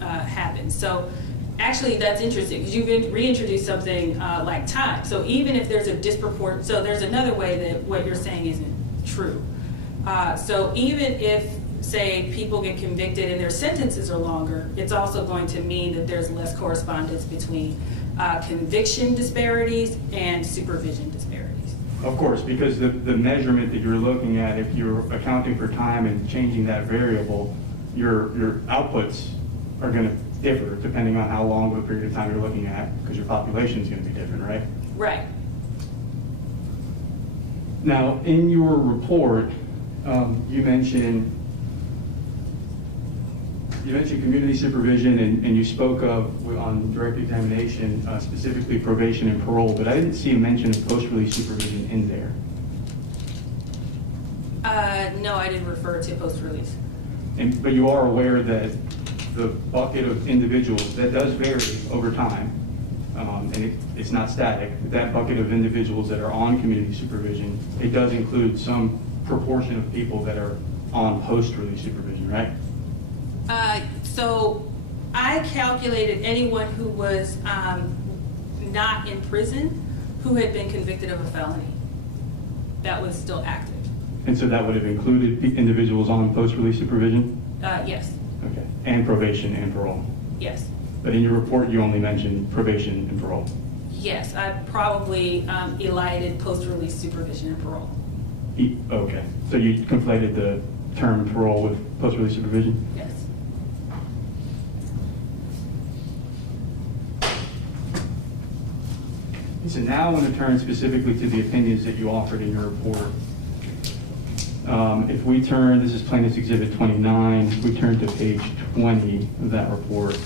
happens. So actually that's interesting because you've reintroduced something like time. So even if there's a disproportionate, so there's another way that what you're saying isn't true. So even if, say, people get convicted and their sentences are longer, it's also going to mean that there's less correspondence between conviction disparities and supervision disparities. Of course, because the measurement that you're looking at, if you're accounting for time and changing that variable, your outputs are going to differ depending on how long of a period of time you're looking at, because your population is going to be different, right? Right. Now, in your report, you mentioned community supervision, and you spoke of on direct examination, specifically probation and parole, but I didn't see a mention of post-release supervision in there. No, I didn't refer to post-release. But you are aware that the bucket of individuals, that does vary over time, and it's not static, but that bucket of individuals that are on community supervision, it does include some proportion of people that are on post-release supervision, right? So I calculated anyone who was not in prison who had been convicted of a felony that was still active. And so that would have included individuals on post-release supervision? Yes. Okay. And probation and parole? Yes. But in your report, you only mentioned probation and parole? Yes, I probably elided post-release supervision and parole. Okay. So you conflated the term parole with post-release supervision? Yes. So now I want to turn specifically to the opinions that you offered in your report. If we turn, this is Plaintiff's Exhibit 29, we turn to page 20 of that report.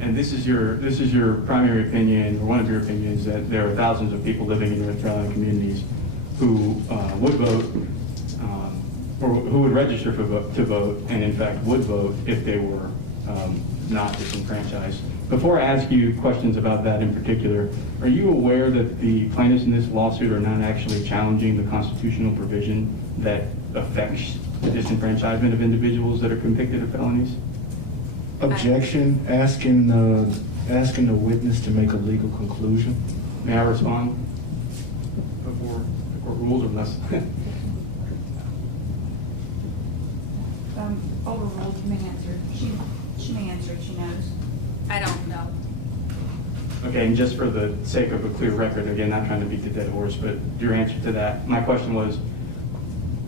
And this is your primary opinion, or one of your opinions, that there are thousands of people living in North Carolina communities who would vote, or who would register to vote, and in fact would vote if they were not disenfranchised. Before I ask you questions about that in particular, are you aware that the plaintiffs in this lawsuit are not actually challenging the constitutional provision that affects the disenfranchisement of individuals that are convicted of felonies? Objection, asking the witness to make a legal conclusion. May I respond before the court rules, or less? Overruled, you may answer. She may answer if she knows. I don't know. Okay, and just for the sake of a clear record, again, not trying to beat the dead horse, but your answer to that, my question was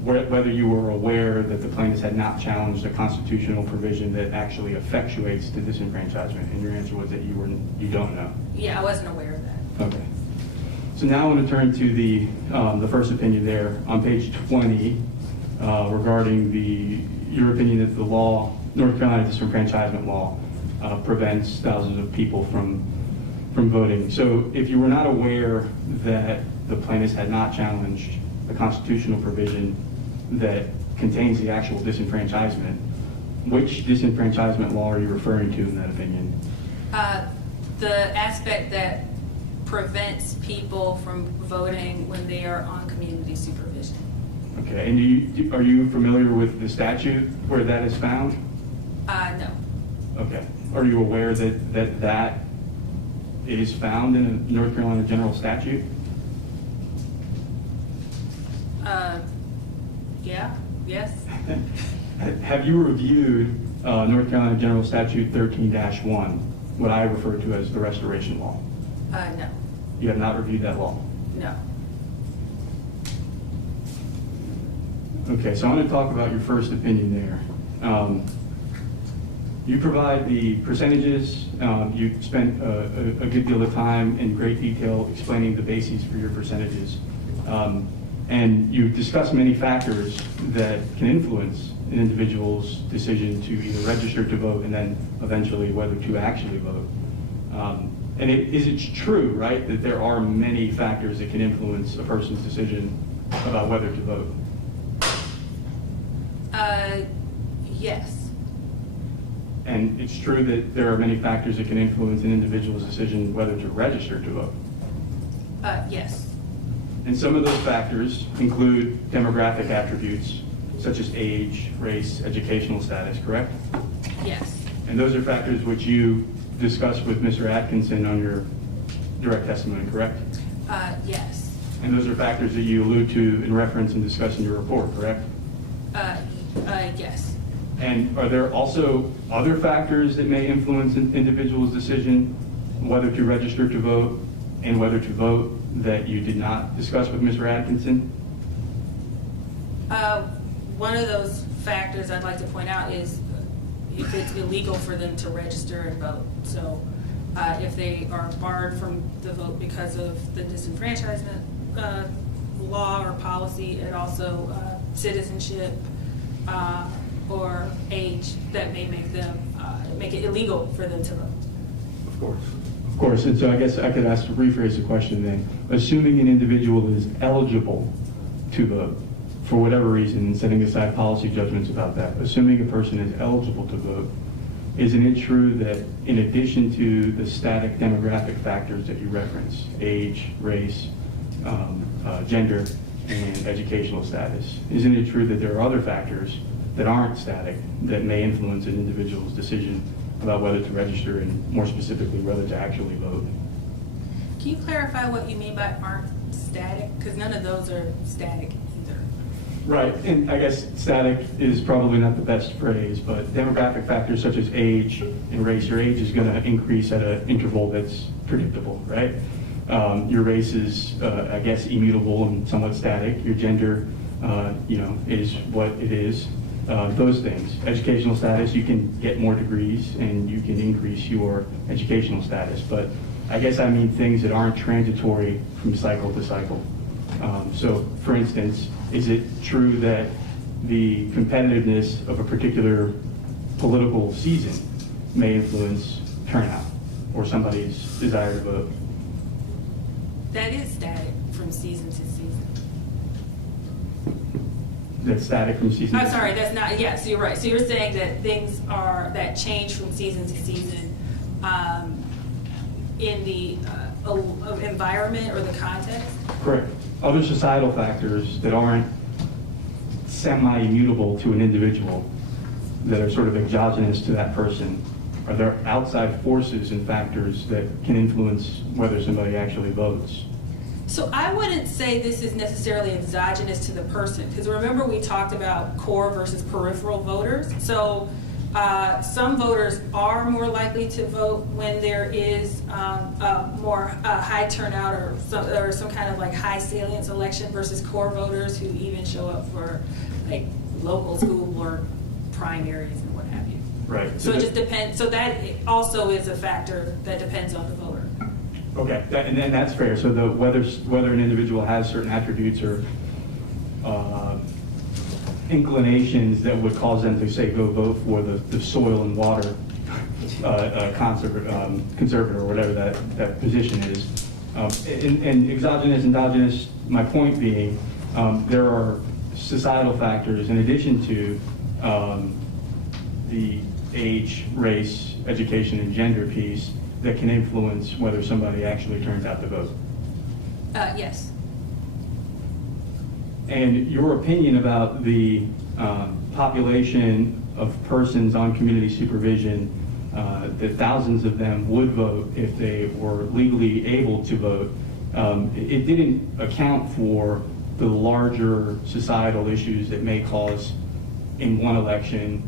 whether you were aware that the plaintiffs had not challenged a constitutional provision that actually effectuates the disenfranchisement, and your answer was that you don't know. Yeah, I wasn't aware of that. Okay. So now I want to turn to the first opinion there on page 20 regarding your opinion that the law, North Carolina disenfranchisement law, prevents thousands of people from voting. So if you were not aware that the plaintiffs had not challenged the constitutional provision that contains the actual disenfranchisement, which disenfranchisement law are you referring to in that opinion? The aspect that prevents people from voting when they are on community supervision. Okay, and are you familiar with the statute where that is found? No. Okay. Are you aware that is found in a North Carolina general statute? Yeah, yes. Have you reviewed North Carolina General Statute 13-1, what I refer to as the restoration law? No. You have not reviewed that law? No. Okay, so I want to talk about your first opinion there. You provide the percentages. You spent a good deal of time in great detail explaining the bases for your percentages. And you discuss many factors that can influence an individual's decision to either register to vote and then eventually whether to actually vote. And it's true, right, that there are many factors that can influence a person's decision about whether to vote? Yes. And it's true that there are many factors that can influence an individual's decision whether to register to vote. Yes. And some of those factors include demographic attributes, such as age, race, educational status, correct? Yes. And those are factors which you discussed with Mr. Atkinson on your direct testimony, correct? Yes. And those are factors that you allude to in reference and discuss in your report, correct? Yes. And are there also other factors that may influence an individual's decision whether to register to vote and whether to vote that you did not discuss with Mr. Atkinson? One of those factors I'd like to point out is if it's illegal for them to register and vote. So if they are barred from the vote because of the disenfranchisement law or policy, and also citizenship or age that may make them make it illegal for them to vote. Of course. Of course. And so I guess I could rephrase the question then. Assuming an individual is eligible to vote for whatever reason, and setting aside policy judgments about that, assuming a person is eligible to vote, isn't it true that in addition to the static demographic factors that you reference, age, race, gender, and educational status, isn't it true that there are other factors that aren't static that may influence an individual's decision about whether to register and more specifically whether to actually vote? Can you clarify what you mean by aren't static? Because none of those are static either. Right, and I guess static is probably not the best phrase, but demographic factors such as age and race, your age is going to increase at an interval that's predictable, right? Your race is, I guess, immutable and somewhat static. Your gender, is what it is. Those things. Educational status, you can get more degrees and you can increase your educational status. But I guess I mean things that aren't transitory from cycle to cycle. So, for instance, is it true that the competitiveness of a particular political season may influence turnout or somebody's desire to vote? That is static from season to season. That's static from season I'm to sorry, that's not, yes, you're right. So you're saying that things that change from season to season in the environment or the context? Correct. Other societal factors that aren't semi-immutable to an individual, that are sort of exogenous to that person, are there outside forces and factors that can influence whether somebody actually votes? So I wouldn't say this is necessarily exogenous to the person, because remember we talked about core versus peripheral voters. So some voters are more likely to vote when there is more high turnout or some kind of like high salience election versus core voters who even show up for like local school board primaries and what have you. Right. So it just depends. So that also is a factor that depends on the voter. Okay, and then that's fair. So whether an individual has certain attributes or inclinations that would cause them to say go vote for the soil and water conservator or whatever that position is. And exogenous, endogenous, my point being, there are societal factors in addition to the age, race, education, and gender piece that can influence whether somebody actually turns out to vote. Yes. And your opinion about the population of persons on community supervision, that thousands of them would vote if they were legally able to vote, it didn't account for the larger societal issues that may cause in one election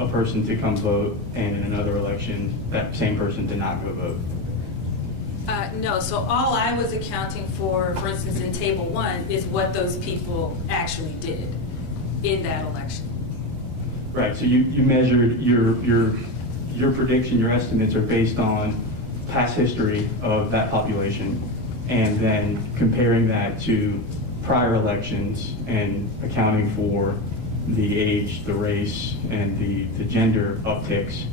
a person to come vote and in another election that same person to not go vote. No, so all I was accounting for instance, in Table 1, is what those people actually did in that election. Right, so you measured your prediction, your estimates are based on past history of that population and then comparing that to prior elections and accounting for the age, the race, and the gender upticks.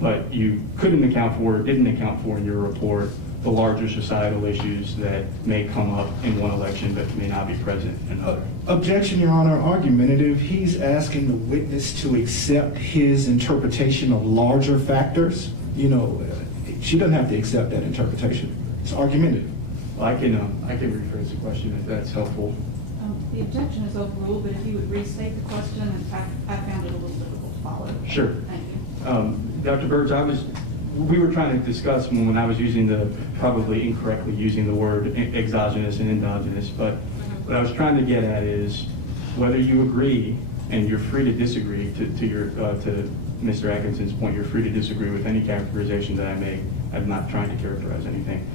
But you couldn't account for, didn't account for in your report the larger societal issues that may come up in one election but may not be present in another. Objection, Your Honor, argumentative. He's asking the witness to accept his interpretation of larger factors. You know, she doesn't have to accept that interpretation. It's argumentative. Well, I can rephrase the question if that's helpful. The objection is overruled, but if you would restate the question, I found it a little difficult to follow. Sure. Thank you. Dr. Birch, we were trying to discuss when I was probably incorrectly using the word exogenous and endogenous, but what I was trying to get at is whether you agree, and you're free to disagree, to Mr. Atkinson's point, you're free to disagree with any characterization that I make. I'm not trying to characterize anything.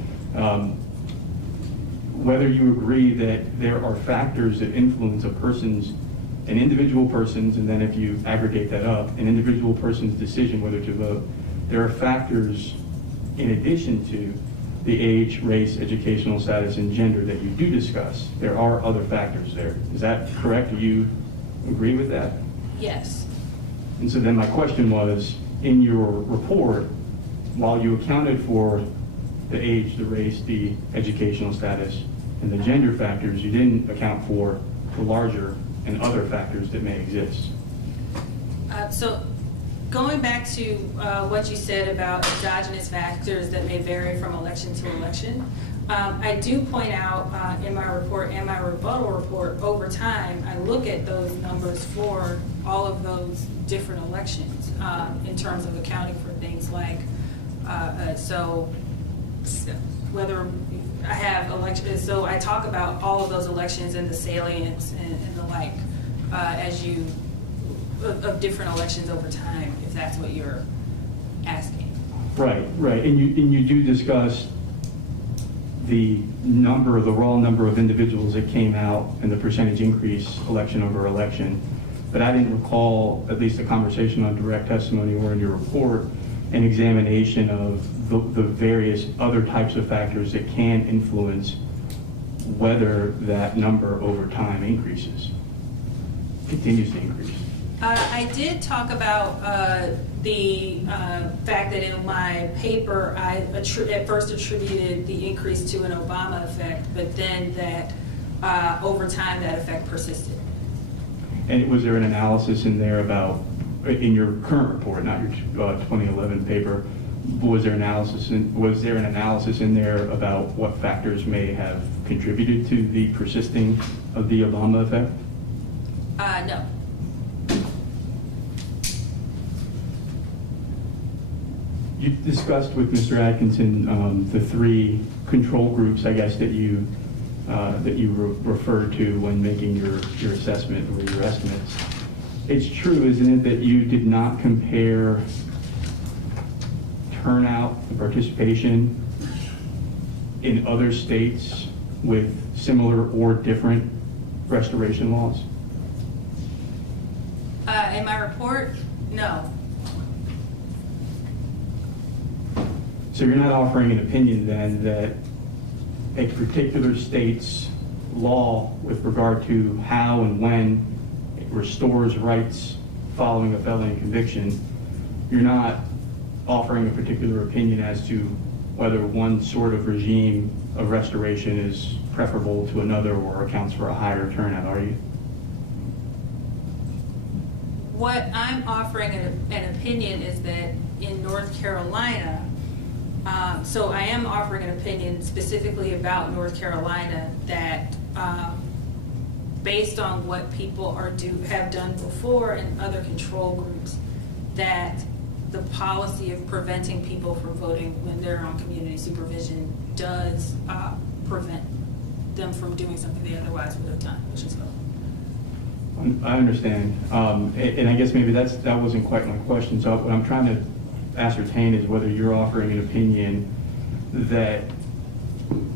Whether you agree that there are factors that influence an individual person's, and then if you aggregate that up, an individual person's decision whether to vote, there are factors in addition to the age, race, educational status, and gender that you do discuss. There are other factors there. Is that correct? Do you agree with that? Yes. And so then my question was, in your report, while you accounted for the age, the race, the educational status, and the gender factors, you didn't account for the larger and other factors that may exist. So going back to what you said about exogenous factors that may vary from election to election, I do point out in my report and my rebuttal report, over time, I look at those numbers for all of those different elections in terms of accounting for things like, whether I have elections, so I talk about all of those elections and the salience and the like of different elections over time, if that's what you're asking. Right, and you do discuss the raw number of individuals that came out and the percentage increase election over election. But I didn't recall, at least a conversation on direct testimony or in your report, an examination of the various other types of factors that can influence whether that number over time continues to increase. I did talk about the fact that in my paper I at first attributed the increase to an Obama effect, but then that over time that effect persisted. And was there an analysis in there about, in your current report, not your 2011 paper, was there an analysis in there about what factors may have contributed to the persisting of the Obama effect? No. You discussed with Mr. Atkinson the three control groups, I guess, that you referred to when making your assessment or your estimates. It's true, isn't it, that you did not compare turnout and participation in other states with similar or different restoration laws? In my report, no. So you're not offering an opinion then that a particular state's law with regard to how and when it restores rights following a felony conviction, you're not offering a particular opinion as to whether one sort of regime of restoration is preferable to another or accounts for a higher turnout, are you? What I'm offering an opinion is that in North Carolina, so I am offering an opinion specifically about North Carolina that based on what people have done before in other control groups, that the policy of preventing people from voting when they're on community supervision does prevent them from doing something they otherwise would have done, which is vote. I understand, and I guess maybe that wasn't quite my question. So what I'm trying to ascertain is whether you're offering an opinion that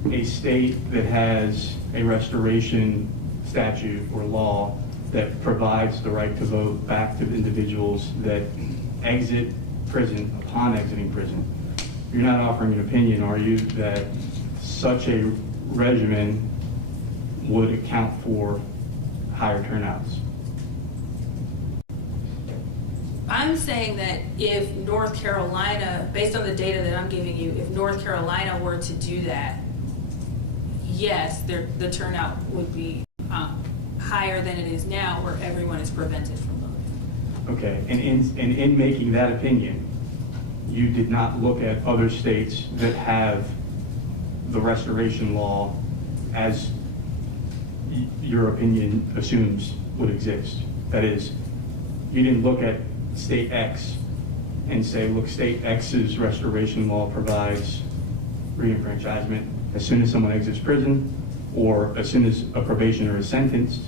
a state that has a restoration statute or law that provides the right to vote back to individuals that exit prison upon exiting prison, you're not offering an opinion, are you, that such a regimen would account for higher turnouts? I'm saying that if North Carolina, based on the data that I'm giving you, if North Carolina were to do that, yes, the turnout would be higher than it is now, where everyone is prevented from voting. Okay, and in making that opinion, you did not look at other states that have the restoration law as your opinion assumes would exist. That is, you didn't look at state X and say, look, state X's restoration law provides re-enfranchisement as soon as someone exits prison or as soon as a probationer is sentenced,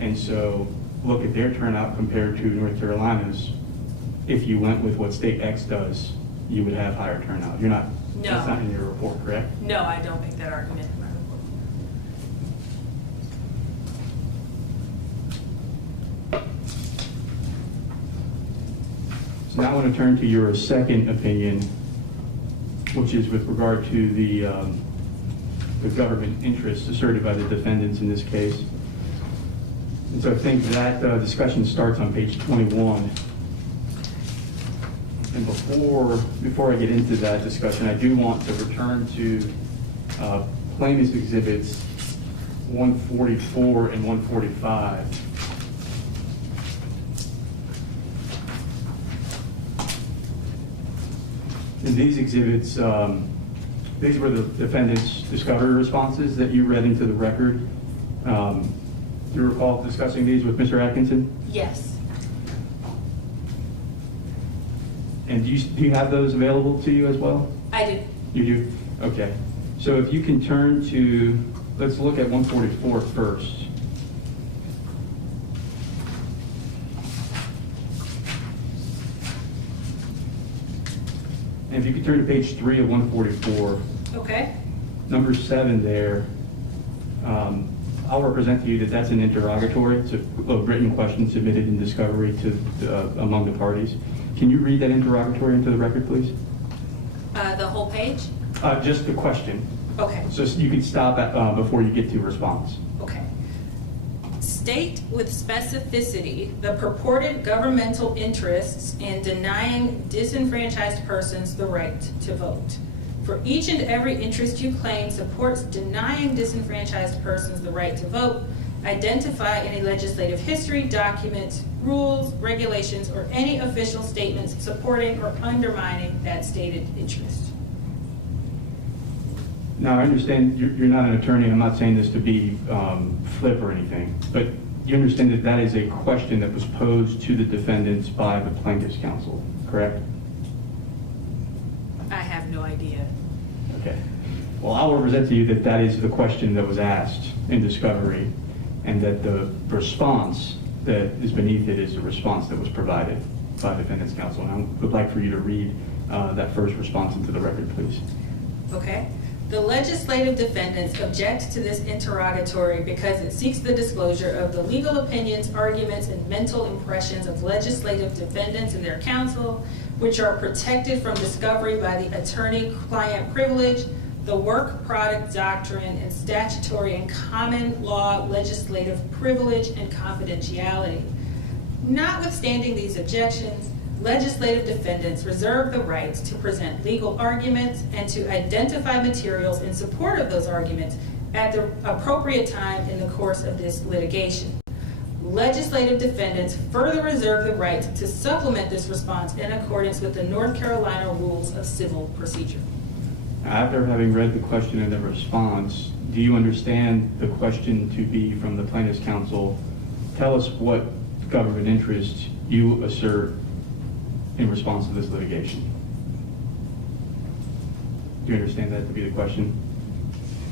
and so look at their turnout compared to North Carolina's. If you went with what state X does, you would have higher turnout. You're not, No. That's not in your report, correct? No, I don't make that argument in my report. So now I want to turn to your second opinion, which is with regard to the government interests asserted by the defendants in this case. And so I think that discussion starts on page 21. And before I get into that discussion, I do want to return to Plaintiff's Exhibits 144 and 145. In these exhibits, these were the defendant's discovery responses that you read into the record. Do you recall discussing these with Mr. Atkinson? Yes. And do you have those available to you as well? I do. You do? Okay. So if you can turn to, let's look at 144 first. And if you could turn to page 3 of 144. Okay. Number 7 there, I'll represent to you that that's an interrogatory. It's a written question submitted in discovery to among the parties. Can you read that interrogatory into the record, please? The whole page? Just the question. Okay. So you can stop at, before you get to response. Okay. State with specificity the purported governmental interests in denying disenfranchised persons the right to vote. For each and every interest you claim supports denying disenfranchised persons the right to vote, identify any legislative history, documents, rules, regulations, or any official statements supporting or undermining that stated interest. Now, I understand you're not an attorney. I'm not saying this to be flip or anything, but you understand that that is a question that was posed to the defendants by the plaintiff's counsel, correct? I have no idea. Okay. Well, I'll represent to you that that is the question that was asked in discovery, and that the response that is beneath it is the response that was provided by defendant's counsel. And I would like for you to read that first response into the record, please. Okay. The legislative defendants object to this interrogatory because it seeks the disclosure of the legal opinions, arguments, and mental impressions of legislative defendants and their counsel, which are protected from discovery by the attorney-client privilege, the work product doctrine, and statutory and common law legislative privilege and confidentiality. Notwithstanding these objections, legislative defendants reserve the right to present legal arguments and to identify materials in support of those arguments at the appropriate time in the course of this litigation. Legislative defendants further reserve the right to supplement this response in accordance with the North Carolina Rules of Civil Procedure. After having read the question and the response, do you understand the question to be from the plaintiff's counsel? Tell us what government interest you assert in response to this litigation. Do you understand that to be the question?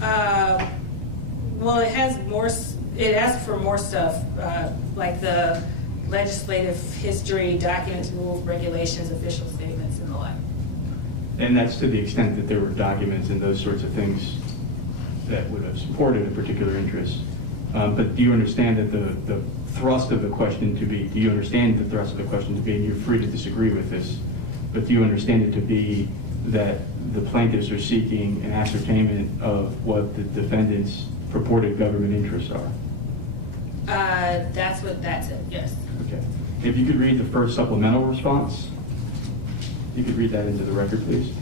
Well, it has more. It asks for more stuff, like the legislative history, documents, rules, regulations, official statements, and the like. And that's to the extent that there were documents and those sorts of things that would have supported a particular interest. But do you understand that the thrust of the question to be, do you understand the thrust of the question to be, and you're free to disagree with this, but do you understand it to be that the plaintiffs are seeking an ascertainment of what the defendant's purported government interests are? That's what that said, yes. Okay. If you could read the first supplemental response, you could read that into the record, please.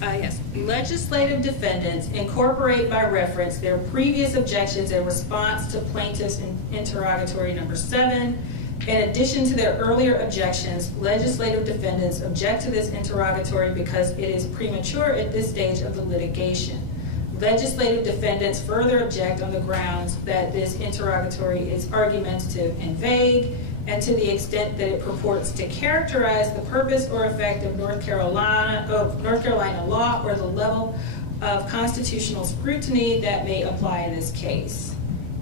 Yes. Legislative defendants incorporate by reference their previous objections in response to plaintiff's interrogatory number 7. In addition to their earlier objections, legislative defendants object to this interrogatory because it is premature at this stage of the litigation. Legislative defendants further object on the grounds that this interrogatory is argumentative and vague, and to the extent that it purports to characterize the purpose or effect of North Carolina law or the level of constitutional scrutiny that may apply in this case.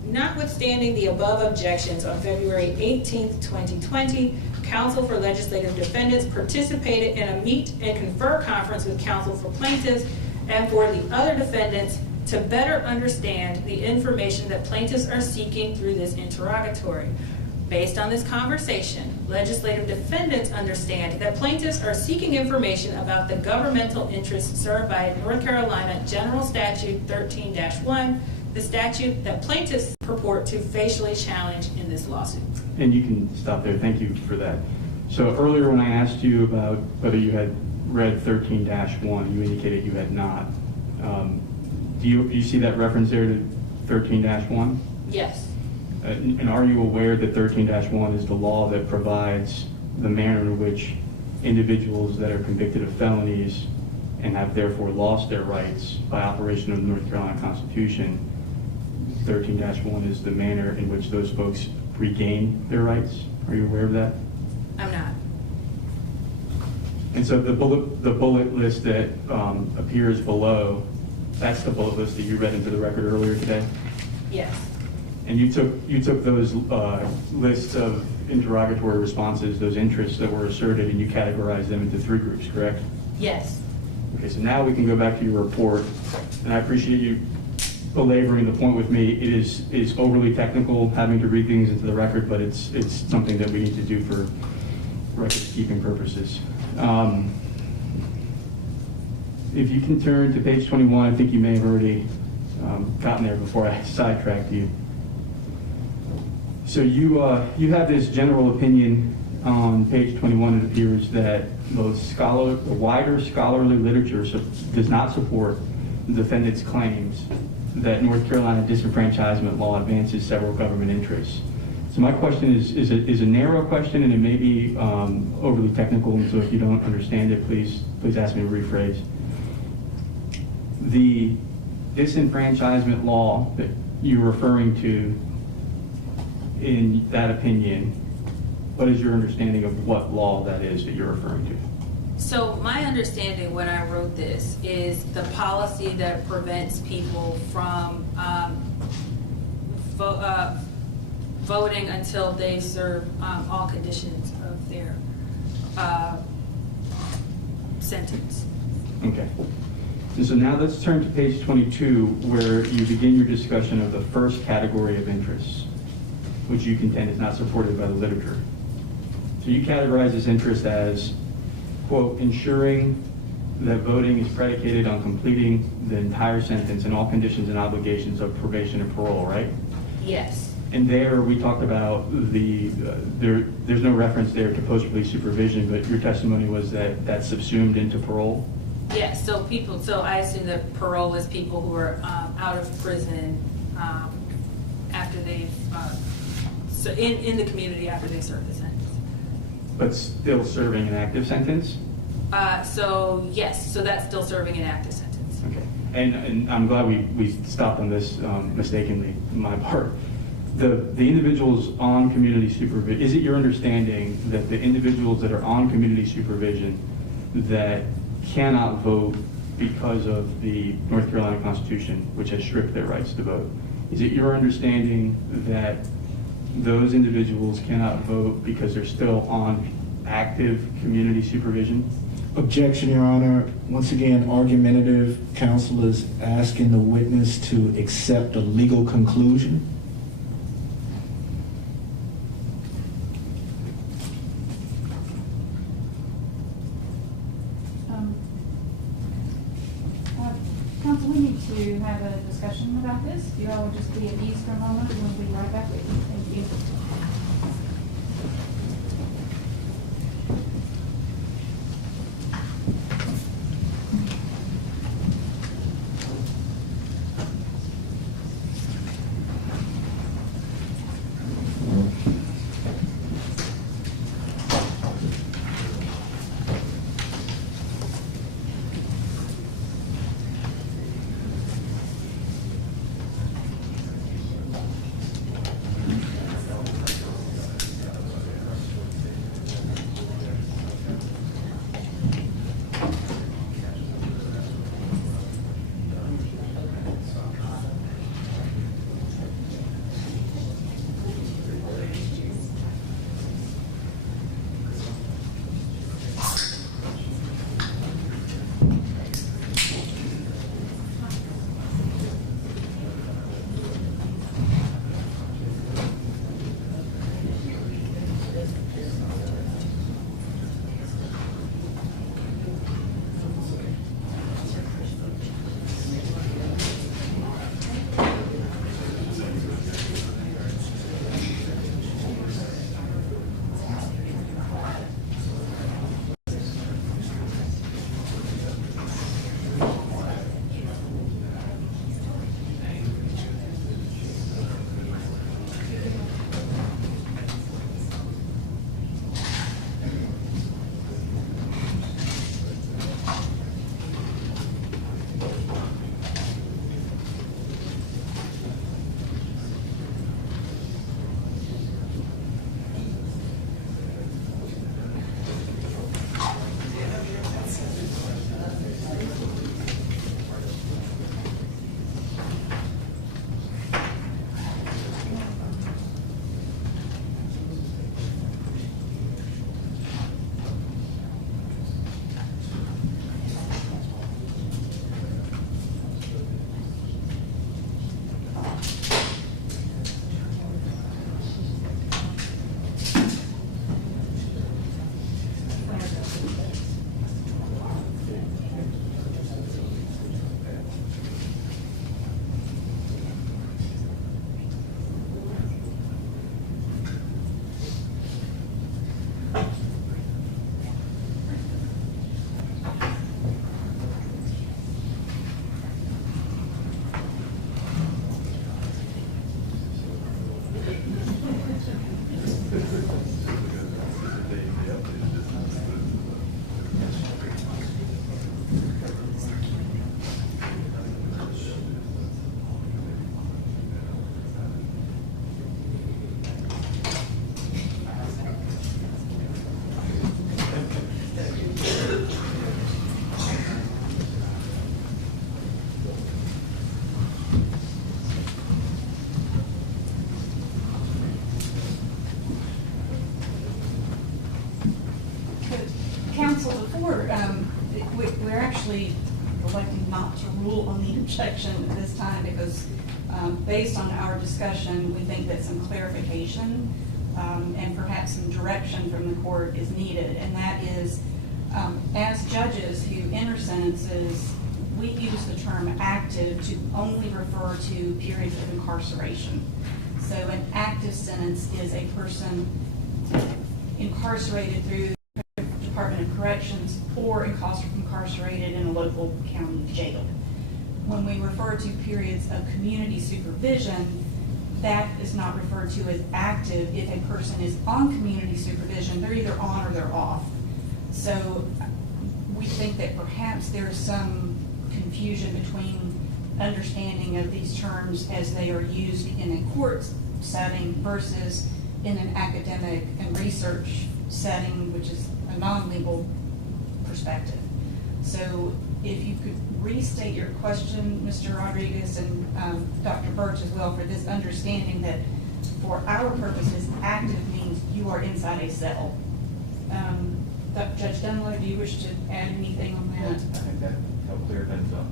Notwithstanding the above objections, on February 18th, 2020, Counsel for Legislative Defendants participated in a meet and confer conference with counsel for plaintiffs and for the other defendants to better understand the information that plaintiffs are seeking through this interrogatory. Based on this conversation, legislative defendants understand that plaintiffs are seeking information about the governmental interests served by North Carolina General Statute 13-1, the statute that plaintiffs purport to facially challenge in this lawsuit. And you can stop there. Thank you for that. So earlier when I asked you about whether you had read 13-1, you indicated you had not. Do you see that reference there to 13-1? Yes. And are you aware that 13-1 is the law that provides the manner in which individuals that are convicted of felonies and have therefore lost their rights by operation of the North Carolina Constitution, 13-1 is the manner in which those folks regain their rights? Are you aware of that? I'm not. And so the bullet list that appears below, that's the bullet list that you read into the record earlier today? Yes. And you took those lists of interrogatory responses, those interests that were asserted, and you categorized them into 3 groups, correct? Yes. Okay, so now we can go back to your report, and I appreciate you belaboring the point with me. It is overly technical having to read things into the record, but it's something that we need to do for record-keeping purposes. If you can turn to page 21, I think you may have already gotten there before I sidetracked you. So you have this general opinion on page 21. It appears that the wider scholarly literature does not support the defendant's claims that North Carolina disenfranchisement law advances several government interests. So my question is a narrow question, and it may be overly technical, and so if you don't understand it, please ask me to rephrase. The disenfranchisement law that you're referring to in that opinion, what is your understanding of what law that is that you're referring to? So my understanding when I wrote this is the policy that prevents people from voting until they serve all conditions of their sentence. Okay. And so now let's turn to page 22, where you begin your discussion of the first category of interests, which you contend is not supported by the literature. So you categorize this interest as, quote, ensuring that voting is predicated on completing the entire sentence and all conditions and obligations of probation and parole, right? Yes. And there we talked about there's no reference there to post-release supervision, but your testimony was that that's subsumed into parole? Yes, so I assume that parole is people who are out of prison after they've, so in the community after they serve the sentence. But still serving an active sentence? So yes, so that's still serving an active sentence. Okay, and I'm glad we stopped on this mistakenly on my part. The individuals on community supervision, is it your understanding that the individuals that are on community supervision that cannot vote because of the North Carolina Constitution, which has stripped their rights to vote, is it your understanding that those individuals cannot vote because they're still on active community supervision? Objection, Your Honor. Once again, argumentative. Counsel is asking the witness to accept a legal conclusion. Counsel, we need to have a discussion about this. You all will just be at ease for a moment, and we'll be right back with you. Thank you. rule on the objection at this time because based on our discussion, we think that some clarification and perhaps some direction from the court is needed. And that is, as judges who enter sentences, we use the term active to only refer to periods of incarceration. So an active sentence is a person incarcerated through the Department of Corrections or incarcerated in a local county jail. When we refer to periods of community supervision, that is not referred to as active. If a person is on community supervision, they're either on or they're off. So we think that perhaps there's some confusion between understanding of these terms as they are used in a court setting versus in an academic and research setting, which is a non-legal perspective. So if you could restate your question, Mr. Rodriguez and Dr. Birch as well, for this understanding that for our purposes, active means you are inside a cell. Judge Dunlop, do you wish to add anything on that? I think that helped clear things up.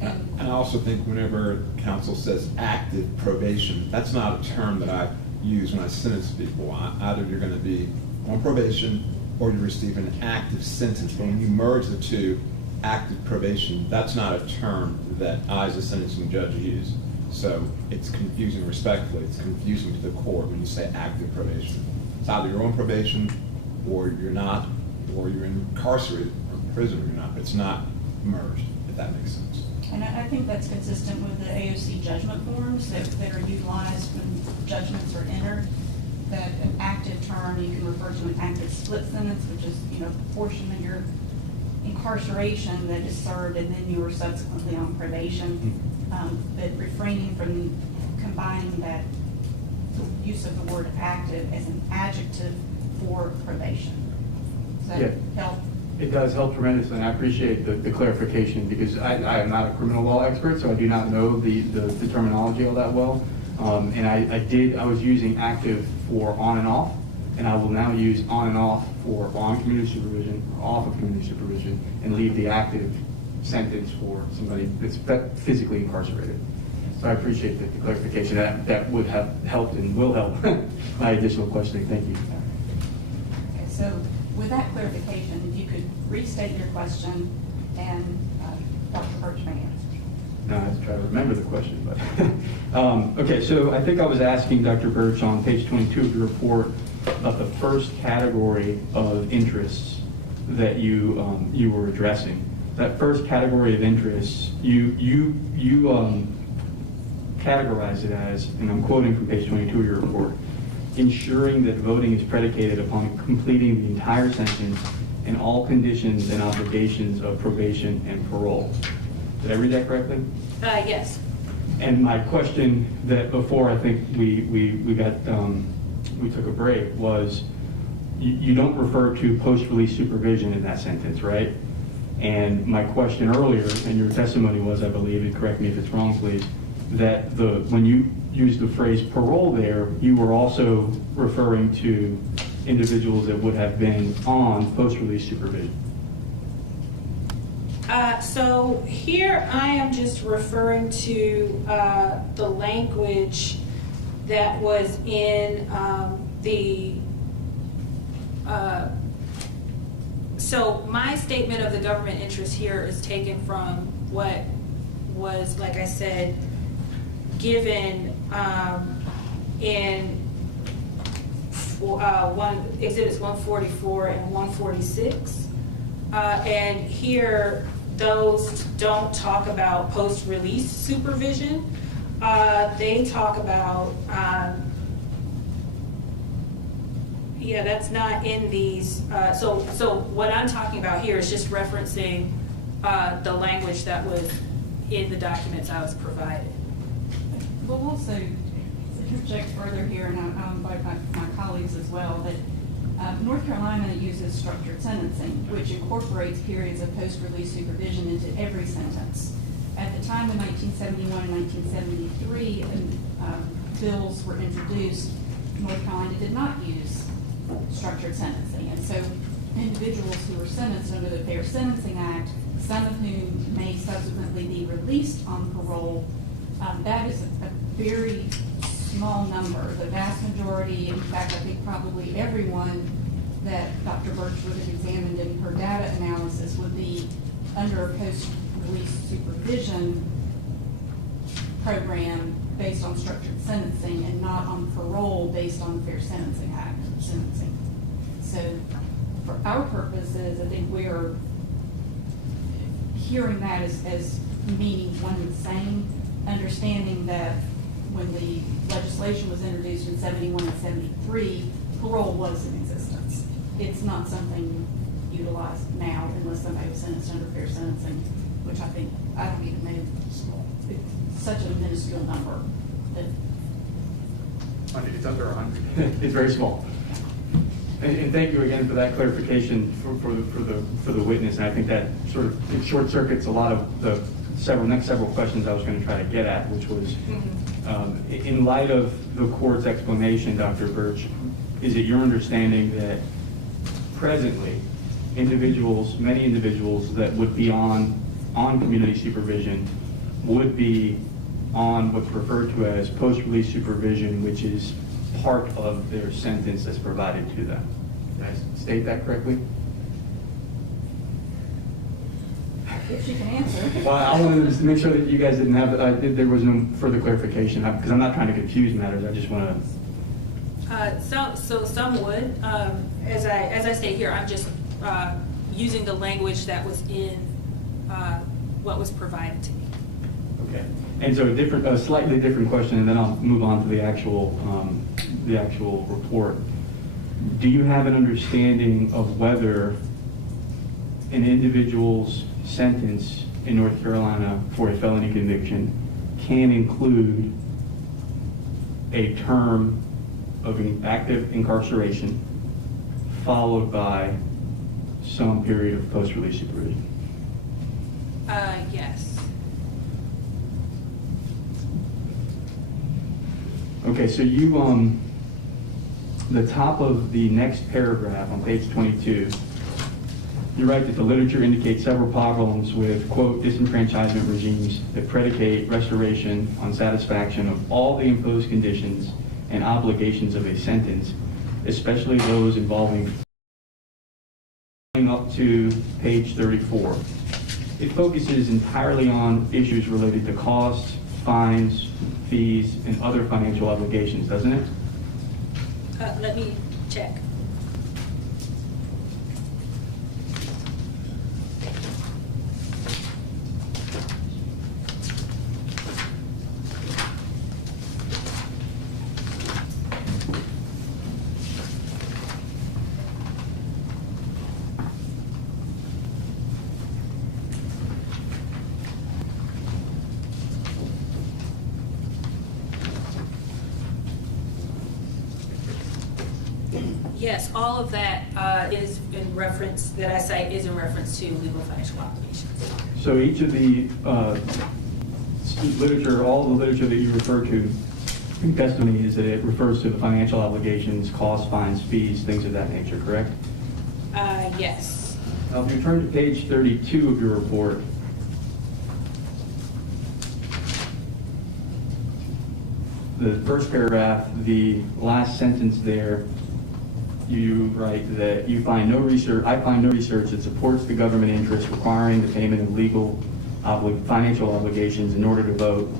And I also think whenever counsel says active probation, that's not a term that I use when I sentence people. Either you're going to be on probation or you receive an active sentence. But when you merge the two, active probation, that's not a term that I as a sentencing judge use. So it's confusing respectfully. It's confusing to the court when you say active probation. It's either you're on probation or you're not, or you're incarcerated or in prison or you're not. It's not merged, if that makes sense. And I think that's consistent with the AOC judgment forms that are utilized when judgments are entered. That an active term, you can refer to an active split sentence, which is, a portion of your incarceration that is served and then you are subsequently on probation. But refraining from combining that use of the word active as an adjective for probation. Does that help? It does help tremendously, and I appreciate the clarification because I am not a criminal law expert, so I do not know the terminology all that well. And I was using active for on and off, and I will now use on and off for on community supervision, or off of community supervision, and leave the active sentence for somebody that's physically incarcerated. So I appreciate the clarification. That would have helped and will help my additional questioning. Thank you. Okay, so with that clarification, if you could restate your question and Dr. Birch may answer. Now I have to try to remember the question, but okay. So I think I was asking Dr. Birch on page 22 of your report about the first category of interests that you were addressing. That first category of interests, you categorized it as, and I'm quoting from page 22 of your report, ensuring that voting is predicated upon completing the entire sentence and all conditions and obligations of probation and parole. Did I read that correctly? Yes. And my question that before I think we took a break was, you don't refer to post-release supervision in that sentence, right? And my question earlier, and your testimony was, I believe, and correct me if it's wrong, please, that when you used the phrase parole there, you were also referring to individuals that would have been on post-release supervision. So here I am just referring to the language that was in so my statement of the government interest here is taken from what was, like I said, given in Exhibits 144 and 146. And here, those don't talk about post-release supervision. They talk about, that's not in these. So what I'm talking about here is just referencing the language that was in the documents I was provided. We'll also interject further here, and I'll invite my colleagues as well, that North Carolina uses structured sentencing, which incorporates periods of post-release supervision into every sentence. At the time of 1971 and 1973, bills were introduced, North Carolina did not use structured sentencing. And so individuals who are sentenced under the Fair Sentencing Act, some of whom may subsequently be released on parole, that is a very small number. The vast majority, in fact, I think probably everyone that Dr. Birch would have examined in her data analysis would be under a post-release supervision program based on structured sentencing and not on parole based on the Fair Sentencing Act sentencing. So for our purposes, I think we are hearing that as meaning one and the same, understanding that when the legislation was introduced in 71 and 73, parole was in existence. It's not something utilized now unless somebody was sentenced under fair sentencing, which I don't even know, it's such a minuscule number that. It's under 100. It's very small. And thank you again for that clarification for the witness. And I think that sort of it short circuits a lot of the next several questions I was going to try to get at, which was in light of the court's explanation, Dr. Birch, is it your understanding that presently many individuals that would be on community supervision would be on what's referred to as post-release supervision, which is part of their sentence that's provided to them? Did I state that correctly? If she can answer. Well, I wanted to make sure that you guys didn't have, there was no further clarification, because I'm not trying to confuse matters. I just want to. So some would. As I say here, I'm just using the language that was in what was provided to me. Okay. And so a slightly different question, and then I'll move on to the actual report. Do you have an understanding of whether an individual's sentence in North Carolina for a felony conviction can include a term of active incarceration followed by some period of post-release supervision? Yes. Okay, so you, the top of the next paragraph on page 22, you write that the literature indicates several problems with, quote, disenfranchisement regimes that predicate restoration on satisfaction of all the imposed conditions and obligations of a sentence, especially those involving up to page 34. It focuses entirely on issues related to costs, fines, fees, and other financial obligations, doesn't it? Let me check. Yes, all of that is in reference, that I cite is in reference to legal financial obligations. So each of the literature, all the literature that you refer to in testimony is that it refers to the financial obligations, costs, fines, fees, things of that nature, correct? Yes. If you turn to page 32 of your report, the first paragraph, the last sentence there, you write that you find no research, I find no research that supports the government interest requiring the payment of legal financial obligations in order to vote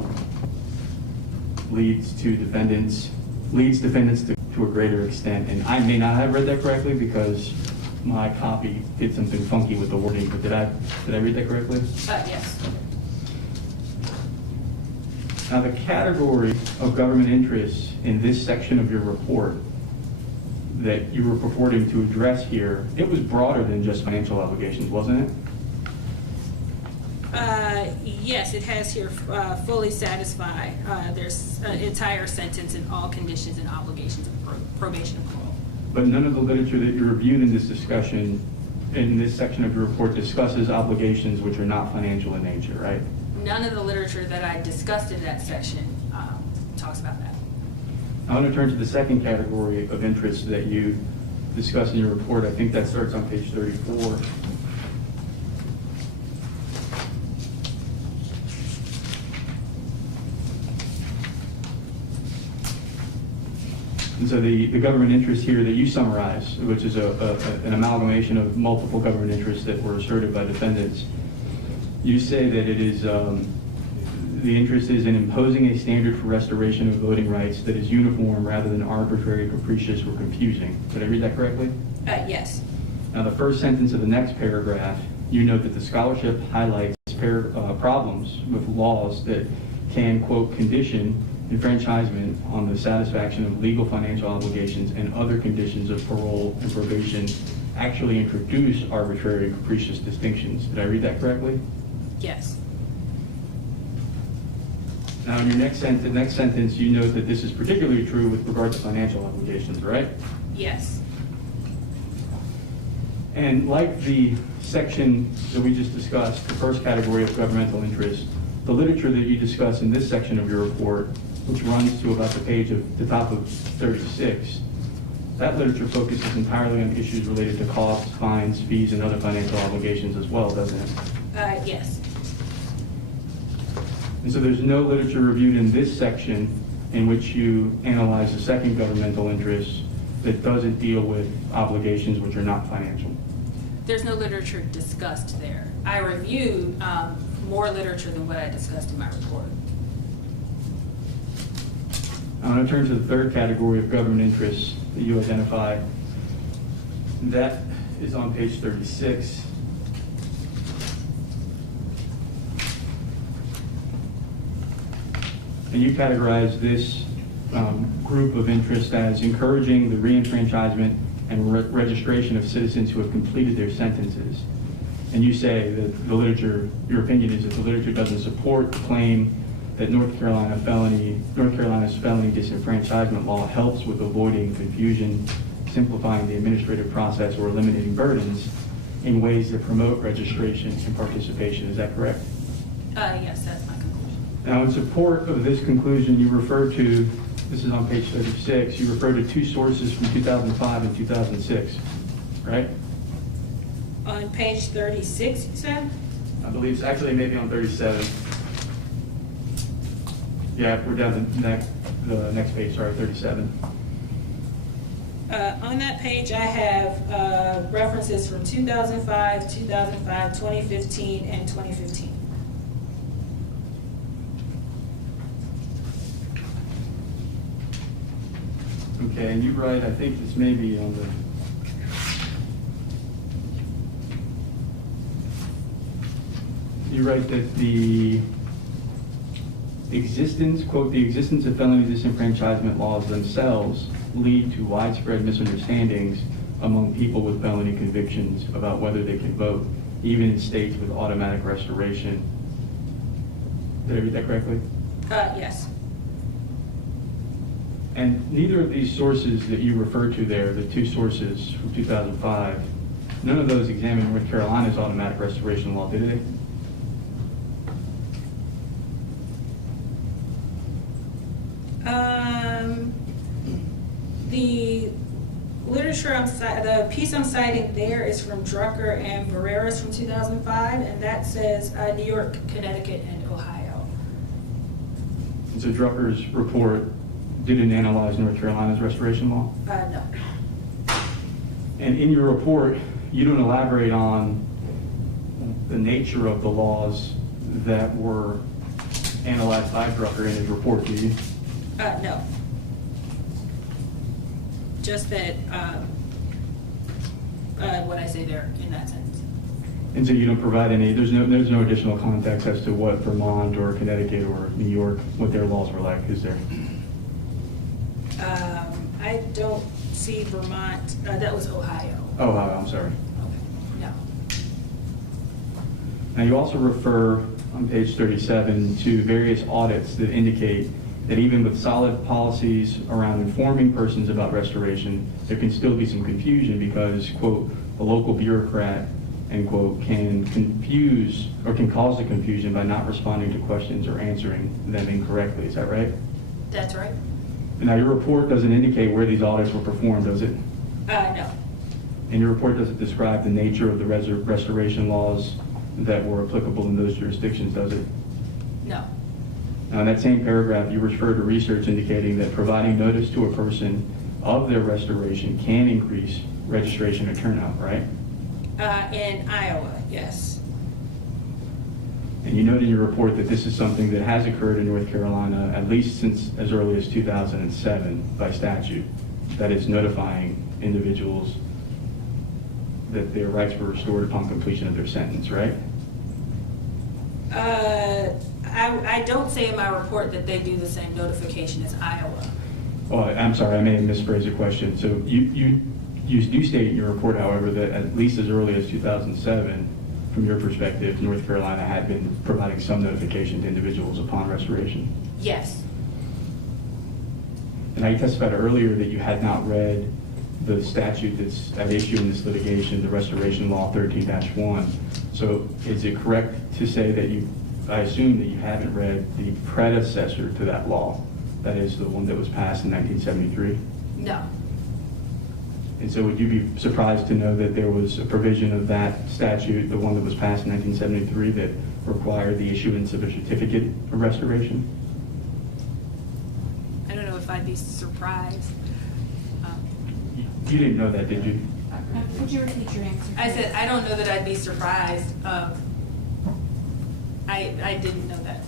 leads defendants to a greater extent. And I may not have read that correctly because my copy did something funky with the wording, but did I read that correctly? Yes. Now, the category of government interests in this section of your report that you were purporting to address here, it was broader than just financial obligations, wasn't it? Yes, it has here fully satisfy there's an entire sentence and all conditions and obligations of probation and parole. But none of the literature that you reviewed in this discussion, in this section of your report, discusses obligations which are not financial in nature, right? None of the literature that I discussed in that section talks about that. I want to turn to the second category of interest that you discuss in your report. I think that starts on page 34. And so the government interest here that you summarize, which is an amalgamation of multiple government interests that were asserted by defendants, you say that it is, the interest is in imposing a standard for restoration of voting rights that is uniform rather than arbitrary, capricious, or confusing. Did I read that correctly? Yes. Now, the first sentence of the next paragraph, you note that the scholarship highlights problems with laws that can, quote, condition enfranchisement on the satisfaction of legal financial obligations and other conditions of parole and probation actually introduce arbitrary and capricious distinctions. Did I read that correctly? Yes. Now, in your next sentence, you note that this is particularly true with regard to financial obligations, right? Yes. And like the section that we just discussed, the first category of governmental interest, the literature that you discuss in this section of your report, which runs to about the top of 36, that literature focuses entirely on issues related to costs, fines, fees, and other financial obligations as well, doesn't it? Yes. And so there's no literature reviewed in this section in which you analyze the second governmental interest that doesn't deal with obligations which are not financial. There's no literature discussed there. I reviewed more literature than what I discussed in my report. I'm going to turn to the third category of government interests that you identify. That is on page 36. And you categorize this group of interests as encouraging the reenfranchisement and registration of citizens who have completed their sentences. And you say that the literature, your opinion is that the literature doesn't support the claim that North Carolina's felony disenfranchisement law helps with avoiding confusion, simplifying the administrative process, or eliminating burdens in ways that promote registration and participation. Is that correct? Yes, that's my conclusion. Now, in support of this conclusion, you refer to, this is on page 36, you refer to two sources from 2005 and 2006, right? On page 36, you said? I believe, actually, maybe on 37. Yeah, we're down the next page, sorry, 37. On that page, I have references from 2005, 2015, and 2015. Okay, and you write, I think this may be on the, you write that the existence, quote, the existence of felony disenfranchisement laws themselves lead to widespread misunderstandings among people with felony convictions about whether they can vote, even in states with automatic restoration. Did I read that correctly? Yes. And neither of these sources that you refer to there, the two sources from 2005, none of those examined North Carolina's automatic restoration law, did they? The literature the piece I'm citing there is from Drucker and Barreras from 2005, and that says New York, Connecticut, and Ohio. And so Drucker's report didn't analyze North Carolina's restoration law? No. And in your report, you don't elaborate on the nature of the laws that were analyzed by Drucker in his report, do you? No. Just that, what I say there in that sentence. And so you don't provide any, there's no additional context as to what Vermont or Connecticut or New York, what their laws were like, is there? I don't see Vermont, that was Ohio. Oh, I'm sorry. Okay, no. Now, you also refer on page 37 to various audits that indicate that even with solid policies around informing persons about restoration, there can still be some confusion because, quote, a local bureaucrat, end quote, can confuse or can cause the confusion by not responding to questions or answering them incorrectly. Is that right? That's right. And now, your report doesn't indicate where these audits were performed, does it? No. In your report, does it describe the nature of the restoration laws that were applicable in those jurisdictions, does it? No. Now, in that same paragraph, you refer to research indicating that providing notice to a person of their restoration can increase registration or turnout, right? In Iowa, yes. And you note in your report that this is something that has occurred in North Carolina at least since as early as 2007 by statute, that is notifying individuals that their rights were restored upon completion of their sentence, right? I don't say in my report that they do the same notification as Iowa. Oh, I'm sorry, I may have misphrased the question. So you do state in your report, however, that at least as early as 2007, from your perspective, North Carolina had been providing some notification to individuals upon restoration. Yes. And I testified earlier that you had not read the statute that's at issue in this litigation, the Restoration Law 13-1. So is it correct to say that I assume that you haven't read the predecessor to that law, that is the one that was passed in 1973? No. And so would you be surprised to know that there was a provision of that statute, the one that was passed in 1973, that required the issuance of a certificate of restoration? I don't know if I'd be surprised. You didn't know that, did you? Would you repeat your answer? I said, I don't know that I'd be surprised. I didn't know that.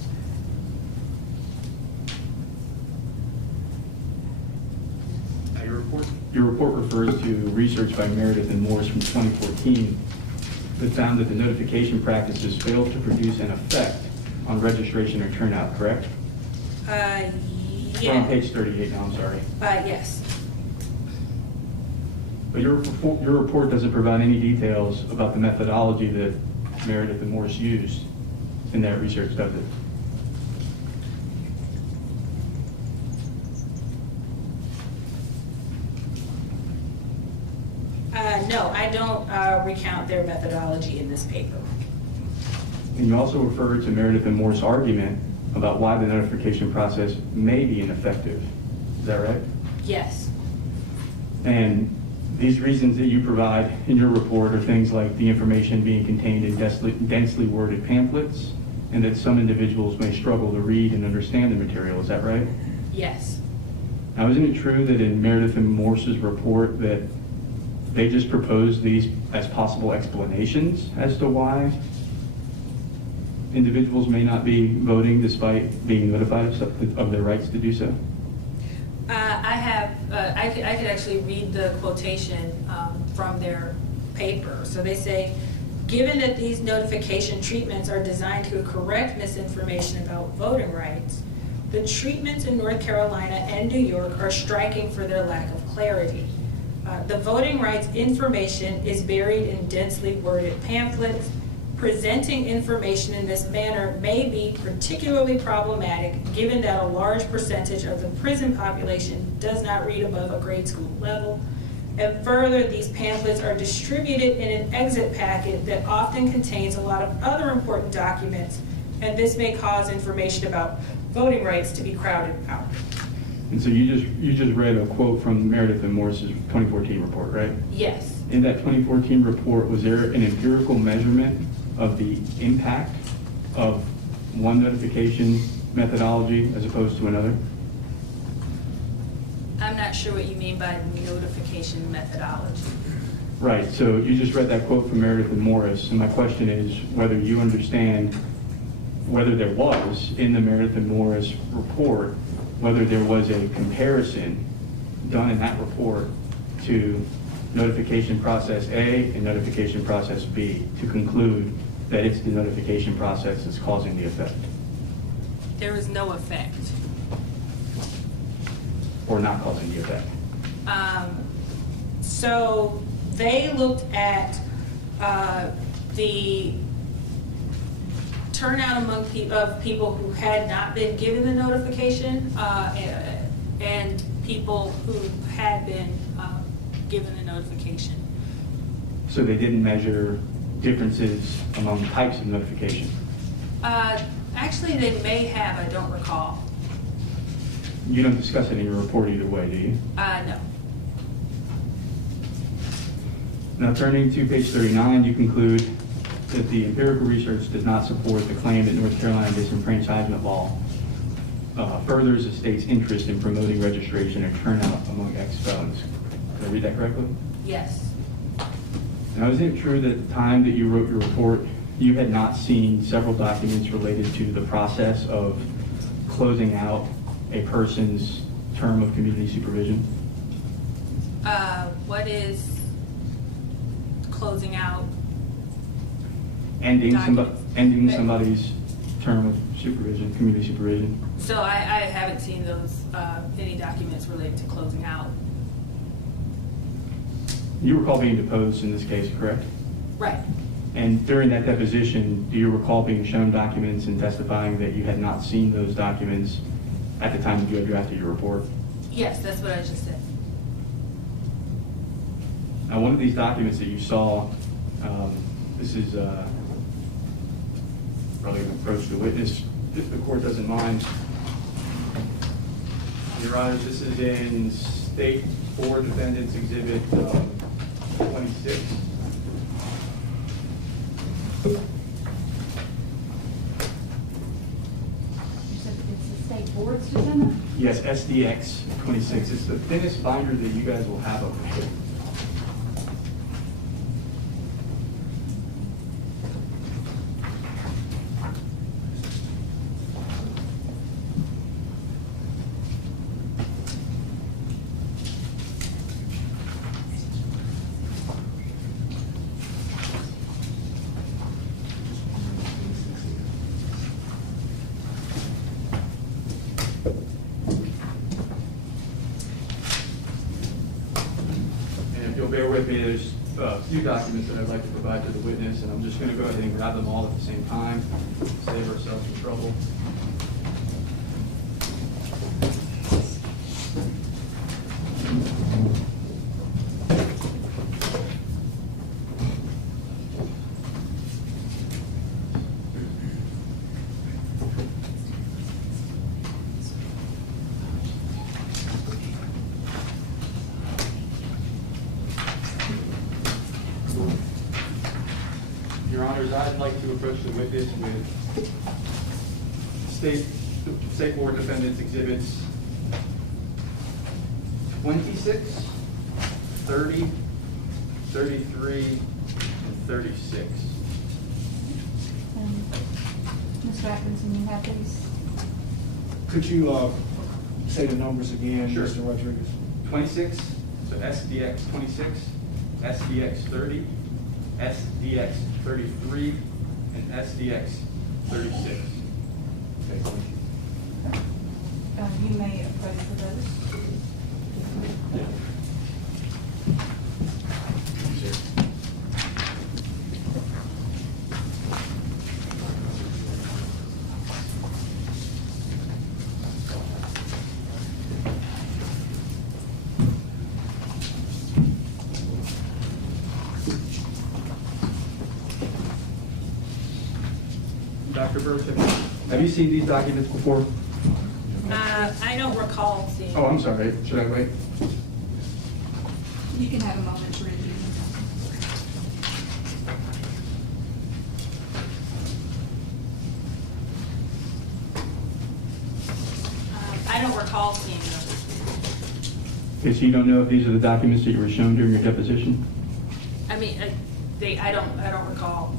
Your report? Your report refers to research by Meredith and Morris from 2014 that found that the notification practices failed to produce an effect on registration or turnout, correct? Yeah. We're on page 38 now, I'm sorry. Yes. But your report doesn't provide any details about the methodology that Meredith and Morris used in that research, does it? No, I don't recount their methodology in this paper. And you also refer to Meredith and Morris' argument about why the notification process may be ineffective. Is that right? Yes. And these reasons that you provide in your report are things like the information being contained in densely worded pamphlets, and that some individuals may struggle to read and understand the material. Is that right? Yes. Now, isn't it true that in Meredith and Morse's report that they just proposed these as possible explanations as to why individuals may not be voting despite being notified of their rights to do so? I could actually read the quotation from their paper. So they say, given that these notification treatments are designed to correct misinformation about voting rights, the treatments in North Carolina and New York are striking for their lack of clarity. The voting rights information is buried in densely worded pamphlets. Presenting information in this manner may be particularly problematic given that a large percentage of the prison population does not read above a grade school level. And further, these pamphlets are distributed in an exit packet that often contains a lot of other important documents, and this may cause information about voting rights to be crowded out. And so you just read a quote from Meredith and Morse's 2014 report, right? Yes. In that 2014 report, was there an empirical measurement of the impact of one notification methodology as opposed to another? I'm not sure what you mean by notification methodology. Right, so you just read that quote from Meredith and Morris, and my question is whether you understand whether there was, in the Meredith and Morris report, whether there was a comparison done in that report to notification process A and notification process B to conclude that it's the notification process that's causing the effect. There was no effect. Or not causing the effect. So they looked at the turnout among people who had not been given the notification and people who had been given the notification. So they didn't measure differences among types of notification? Actually, they may have, I don't recall. You don't discuss it in your report either way, do you? No. Now, turning to page 39, you conclude that the empirical research does not support the claim that North Carolina disenfranchisement law furthers the state's interest in promoting registration and turnout among ex-felons. Did I read that correctly? Yes. Now, is it true that at the time that you wrote your report, you had not seen several documents related to the process of closing out a person's term of community supervision? What is closing out? Ending Documents. somebody's term of supervision, community supervision? So I haven't seen those, any documents related to closing out. You recall being deposed in this case, correct? Right. And during that deposition, do you recall being shown documents and testifying that you had not seen those documents at the time that you had drafted your report? Yes, that's what I just said. Now, one of these documents that you saw, this is probably an approach to the witness, if the court doesn't mind. Your Honors, this is in State Board Defendants Exhibit 26. You said it's the state board's agenda? Yes, SDX 26. It's the thinnest binder that you guys will have over here. Bear with me, there's a few documents that I'd like to provide to the witness, and I'm just going to go ahead and grab them all at the same time, save ourselves some trouble. Your Honors, I'd like to approach the witness with State Board Defendants Exhibits 26, 30, 33, and 36. Mr. Atkinson, you have these? Could you say the numbers again, Sure. Mr. Rodriguez? 26, so SDX 26, SDX 30, SDX 33, and SDX 36. Okay, thank you. You may approach for those. Dr. Birch, have you seen these documents before? I don't recall seeing. Oh, I'm sorry. Should I wait? You can have a moment to review. I don't recall seeing those. Okay, so you don't know if these are the documents that you were shown during your deposition? I mean, I don't recall.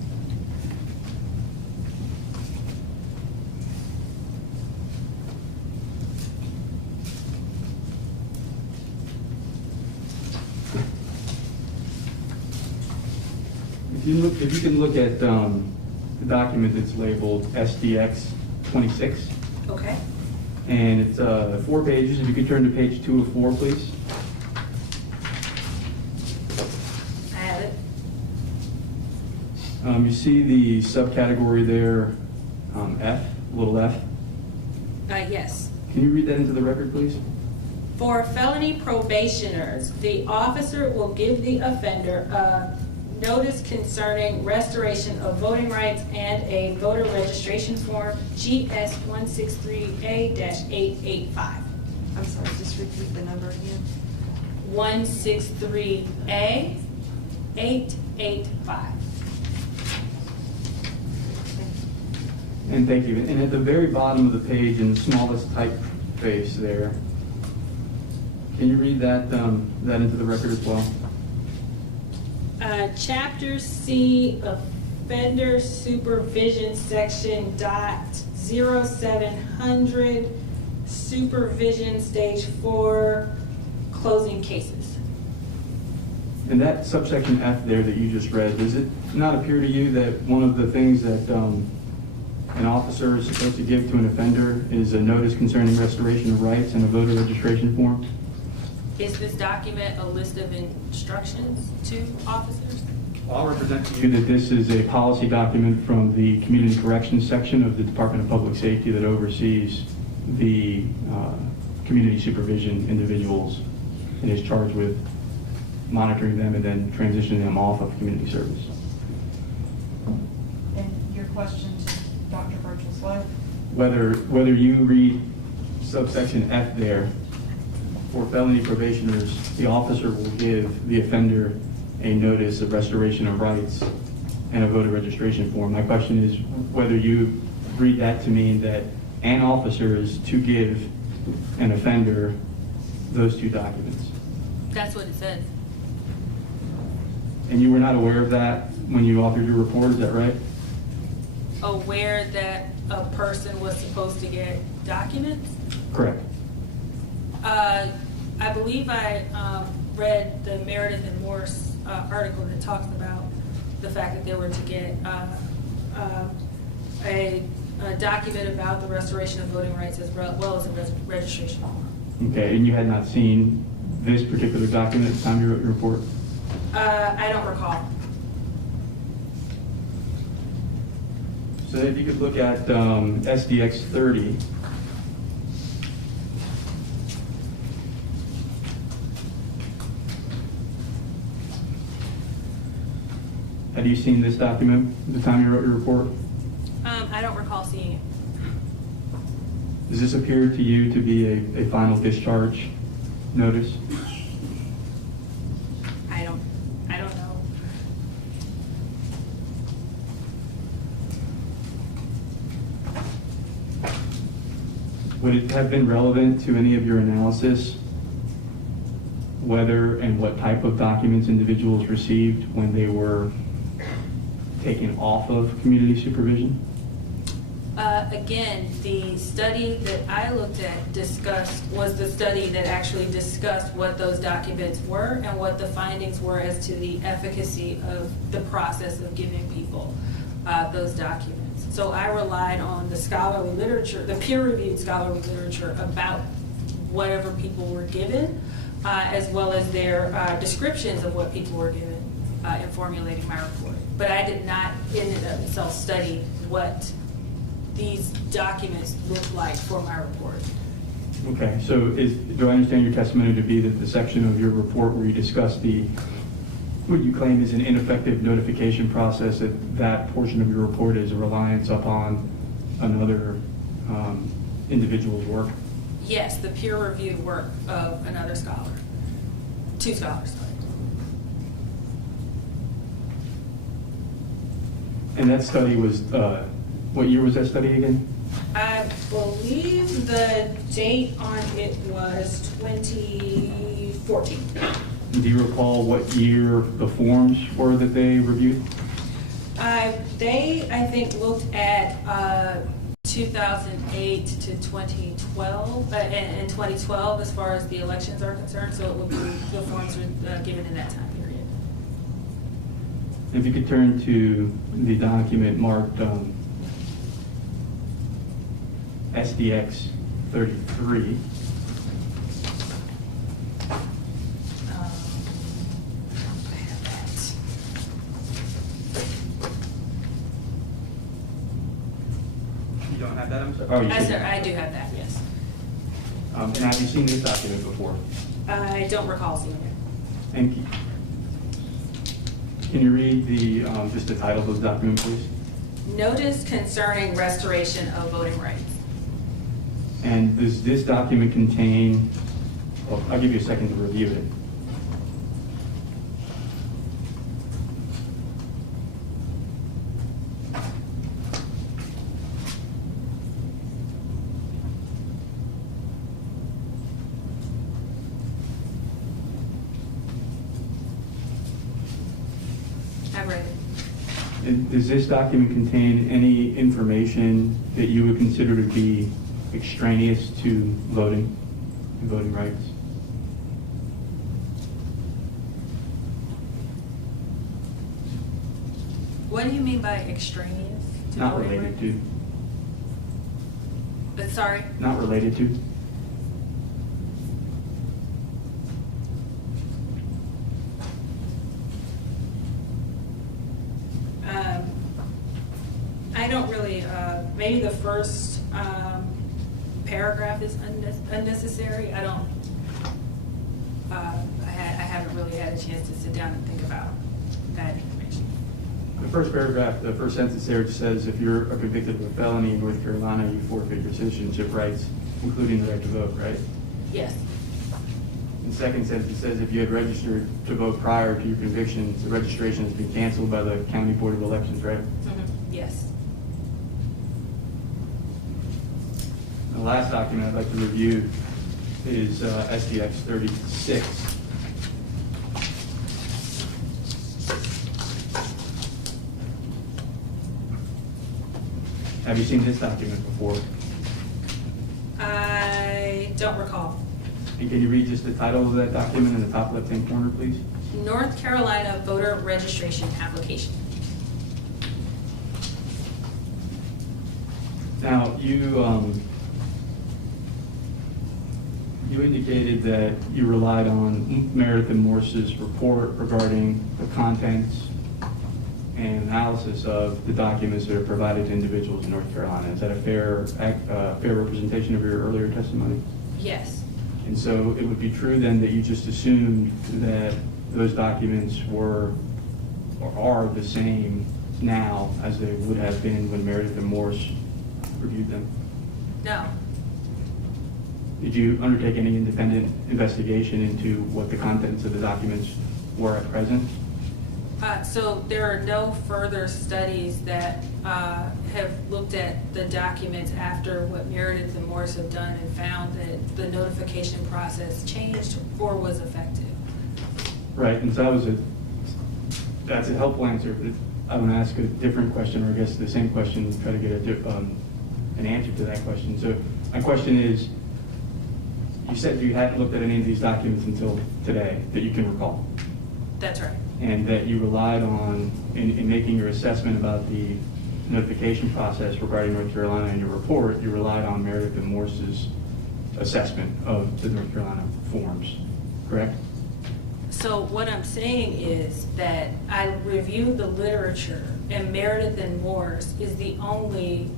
If you can look at the document that's labeled SDX 26, Okay. and it's 4 pages. If you could turn to page 2 of 4, please. I have it. You see the subcategory there, F, little f. Yes. Can you read that into the record, please? For felony probationers, the officer will give the offender a notice concerning restoration of voting rights and a voter registration form, GS 163A-885. I'm sorry, just repeat the number again. 163A 885. And thank you. And at the very bottom of the page, in the smallest typeface there, can you read that that into the record as well? Chapter C, offender supervision section .0700, supervision stage 4, closing cases. And that subsection F there that you just read, does it not appear to you that one of the things that an officer is supposed to give to an offender is a notice concerning restoration of rights and a voter registration form? Is this document a list of instructions to officers? I'll represent to you that this is a policy document from the Community Corrections section of the Department of Public Safety that oversees the community supervision individuals and is charged with monitoring them and then transitioning them off of community service. And your question to Dr. Birchall's what? Whether you read subsection F there, for felony probationers, the officer will give the offender a notice of restoration of rights and a voter registration form. My question is whether you read that to mean that an officer is to give an offender those two documents. That's what it says. And you were not aware of that when you authored your report, is that right? Aware that a person was supposed to get documents? Correct. I believe I read the Meredith and Morse article that talks about the fact that they were to get a document about the restoration of voting rights as well as a registration form. Okay, and you had not seen this particular document at the time you wrote your report? I don't recall. So if you could look at SDX 30. Have you seen this document at the time you wrote your report? I don't recall seeing it. Does this appear to you to be a final discharge notice? I don't know. Would it have been relevant to any of your analysis whether and what type of documents individuals received when they were taken off of community supervision? Again, the study that I looked at was the study that actually discussed what those documents were and what the findings were as to the efficacy of the process of giving people those documents. So I relied on the scholarly literature, the peer-reviewed scholarly literature about whatever people were given, as well as their descriptions of what people were given in formulating my report. But I did not in and of itself study what these documents look like for my report. Okay, so do I understand your testimony to be that the section of your report where you discuss what you claim is an ineffective notification process, that portion of your report is a reliance upon another individual's work? Yes, the peer-reviewed work of another scholar. Two scholars, sorry. And that study was, what year was that study again? I believe the date on it was 2014. Do you recall what year the forms were that they reviewed? They, I think, looked at 2008 to 2012, and 2012 as far as the elections are concerned, so it would be the forms were given in that time period. If you could turn to the document marked SDX 33. I have that. You don't have that, I'm sorry? Oh, you should. I do have that, yes. And have you seen this document before? I don't recall seeing it. And can you read just the title of the document, please? Notice concerning restoration of voting rights. And does this document contain, well, I'll give you a second to review it. And does this document contain any information that you would consider to be extraneous to voting and voting rights? What do you mean by extraneous? To Not voting related rights? to. Sorry? Not related to. I don't really, maybe the first paragraph is unnecessary. I don't, I haven't really had a chance to sit down and think about that information. The first paragraph, the first sentence there says, if you're convicted of a felony in North Carolina, you forfeit your citizenship rights, including the right to vote, right? Yes. The second sentence, it says, if you had registered to vote prior to your conviction, the registration has been canceled by the County Board of Elections, right? Yes. The last document I'd like to review is SDX 36. Have you seen this document before? I don't recall. And can you read just the title of that document in the top left-hand corner, please? North Carolina voter registration application. Now, you indicated that you relied on Meredith and Morse's report regarding the contents and analysis of the documents that are provided to individuals in North Carolina. Is that a fair representation of your earlier testimony? Yes. And so it would be true then that you just assumed that those documents were or are the same now as they would have been when Meredith and Morse reviewed them? No. Did you undertake any independent investigation into what the contents of the documents were at present? So there are no further studies that have looked at the documents after what Meredith and Morse have done and found that the notification process changed or was effective. Right, and so that's a helpful answer, but I want to ask a different question, or I guess the same question, try to get an answer to that question. So my question is, you said you hadn't looked at any of these documents until today, that you can recall. That's right. And that you relied on, in making your assessment about the notification process regarding North Carolina in your report, you relied on Meredith and Morse's assessment of the North Carolina forms, correct? So what I'm saying is that I reviewed the literature, and Meredith and Morse is the only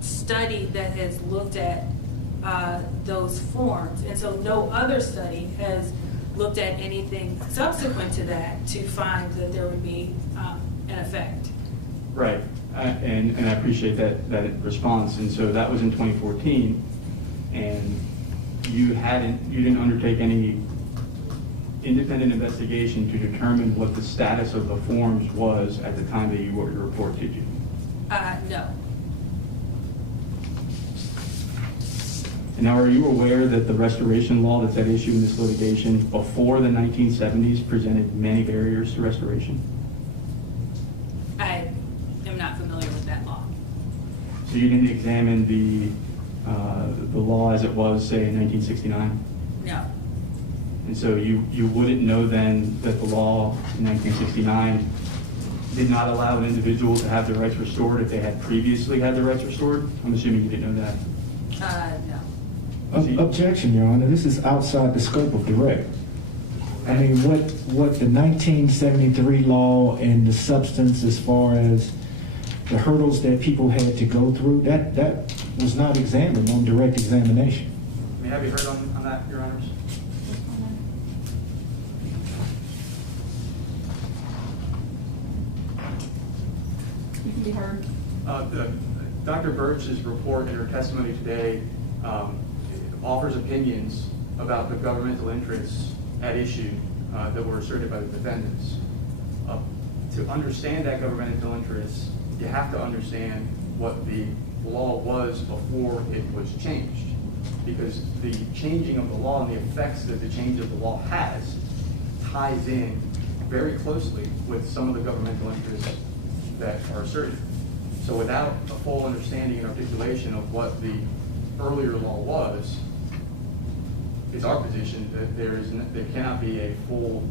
study that has looked at those forms. And so no other study has looked at anything subsequent to that to find that there would be an effect. Right, and I appreciate that response. And so that was in 2014, and you didn't undertake any independent investigation to determine what the status of the forms was at the time that you wrote your report, did you? No. And now, are you aware that the restoration law that's at issue in this litigation before the 1970s presented many barriers to restoration? I am not familiar with that law. So you didn't examine the law as it was, say, in 1969? No. And so you wouldn't know then that the law in 1969 did not allow an individual to have their rights restored if they had previously had their rights restored? I'm assuming you didn't know that. No. Objection, Your Honor. This is outside the scope of direct. I mean, what the 1973 law and the substance as far as the hurdles that people had to go through, that was not examined on direct examination. May I be heard on that, Your Honors? You can be heard. Dr. Birch's report in her testimony today offers opinions about the governmental interests at issue that were asserted by the defendants. To understand that governmental interest, you have to understand what the law was before it was changed. Because the changing of the law and the effects that the change of the law has ties in very closely with some of the governmental interests that are asserted. So without a full understanding and articulation of what the earlier law was, it's our position that there cannot be a full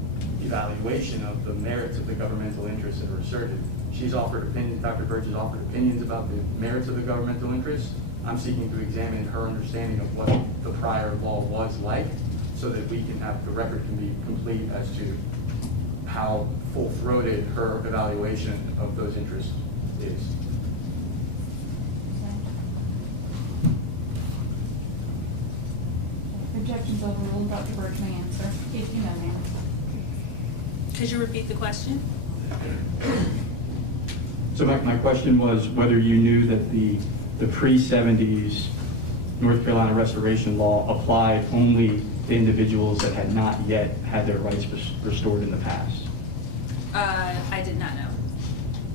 evaluation of the merits of the governmental interests that are asserted. She's offered opinions, Dr. Birch has offered opinions about the merits of the governmental interests. I'm seeking to examine her understanding of what the prior law was like, so that we can have, the record can be complete as to how full-throated her evaluation of those interests is. Objections overruled. Dr. Birch may answer, if you know, ma'am. Could you repeat the question? So my question was whether you knew that the pre-70s North Carolina restoration law applied only to individuals that had not yet had their rights restored in the past. I did not know.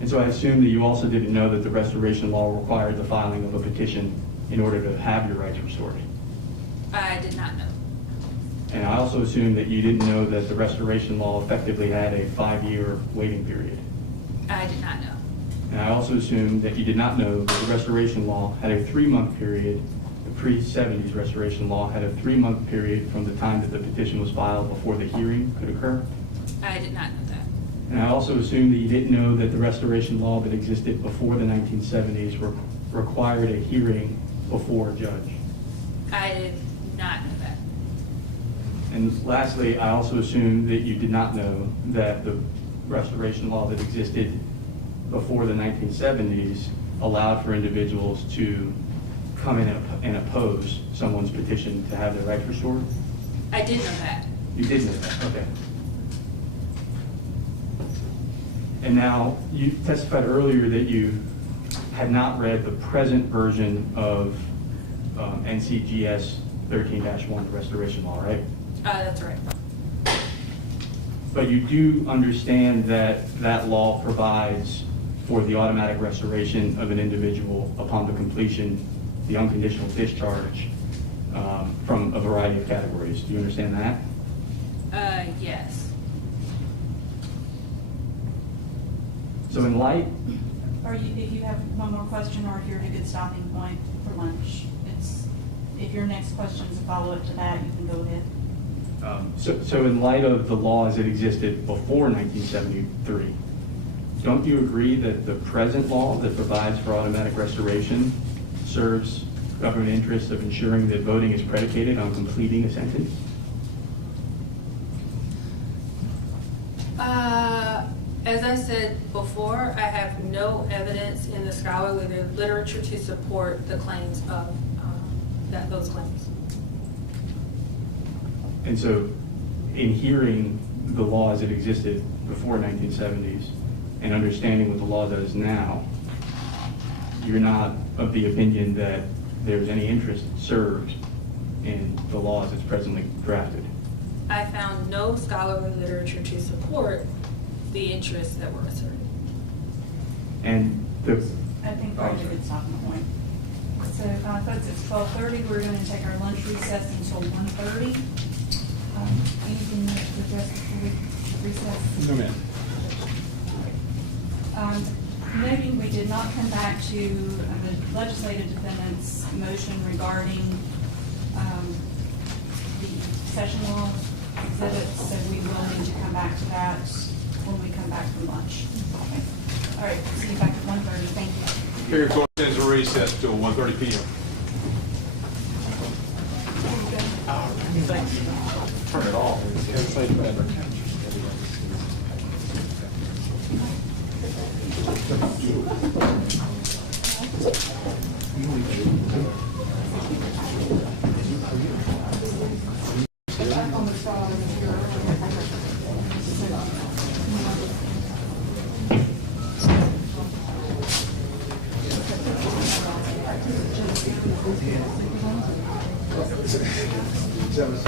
And so I assume that you also didn't know that the restoration law required the filing of a petition in order to have your rights restored. I did not know. And I also assume that you didn't know that the restoration law effectively had a 5-year waiting period. I did not know. And I also assume that you did not know that the restoration law had a 3-month period. The pre-70s restoration law had a 3-month period from the time that the petition was filed before the hearing could occur. I did not know that. And I also assume that you didn't know that the restoration law that existed before the 1970s required a hearing before a judge. I did not know that. And lastly, I also assume that you did not know that the restoration law that existed before the 1970s allowed for individuals to come in and oppose someone's petition to have their rights restored? I did know that. You did know that, okay. And now, you testified earlier that you had not read the present version of NCGS 13-1, the restoration law, right? That's right. But you do understand that that law provides for the automatic restoration of an individual upon the completion, the unconditional discharge from a variety of categories. Do you understand that? Yes. So in light, if you have one more question, or if you're at a good stopping point for lunch, if your next question is a follow-up to that, you can go ahead. So in light of the law as it existed before 1973, don't you agree that the present law that provides for automatic restoration serves government interests of ensuring that voting is predicated on completing a sentence? As I said before, I have no evidence in the scholarly literature to support the claims of those claims. And so, in hearing the law as it existed before 1970s and understanding what the law does now, you're not of the opinion that there's any interest served in the law as it's presently drafted? I found no scholarly literature to support the interests that were asserted. And I think probably a good stopping point. So, folks, it's 12:30. We're going to take our lunch recess until 1:30. Anything to address before we recess? No, ma'am. Noting we did not come back to the legislative defendants' motion regarding the session law exhibits, so we will need to come back to that when we come back from lunch. Okay. All right, see you back at 1:30. Thank you. Hearing court stands in recess till 1:30 p.m. Turn it off. That was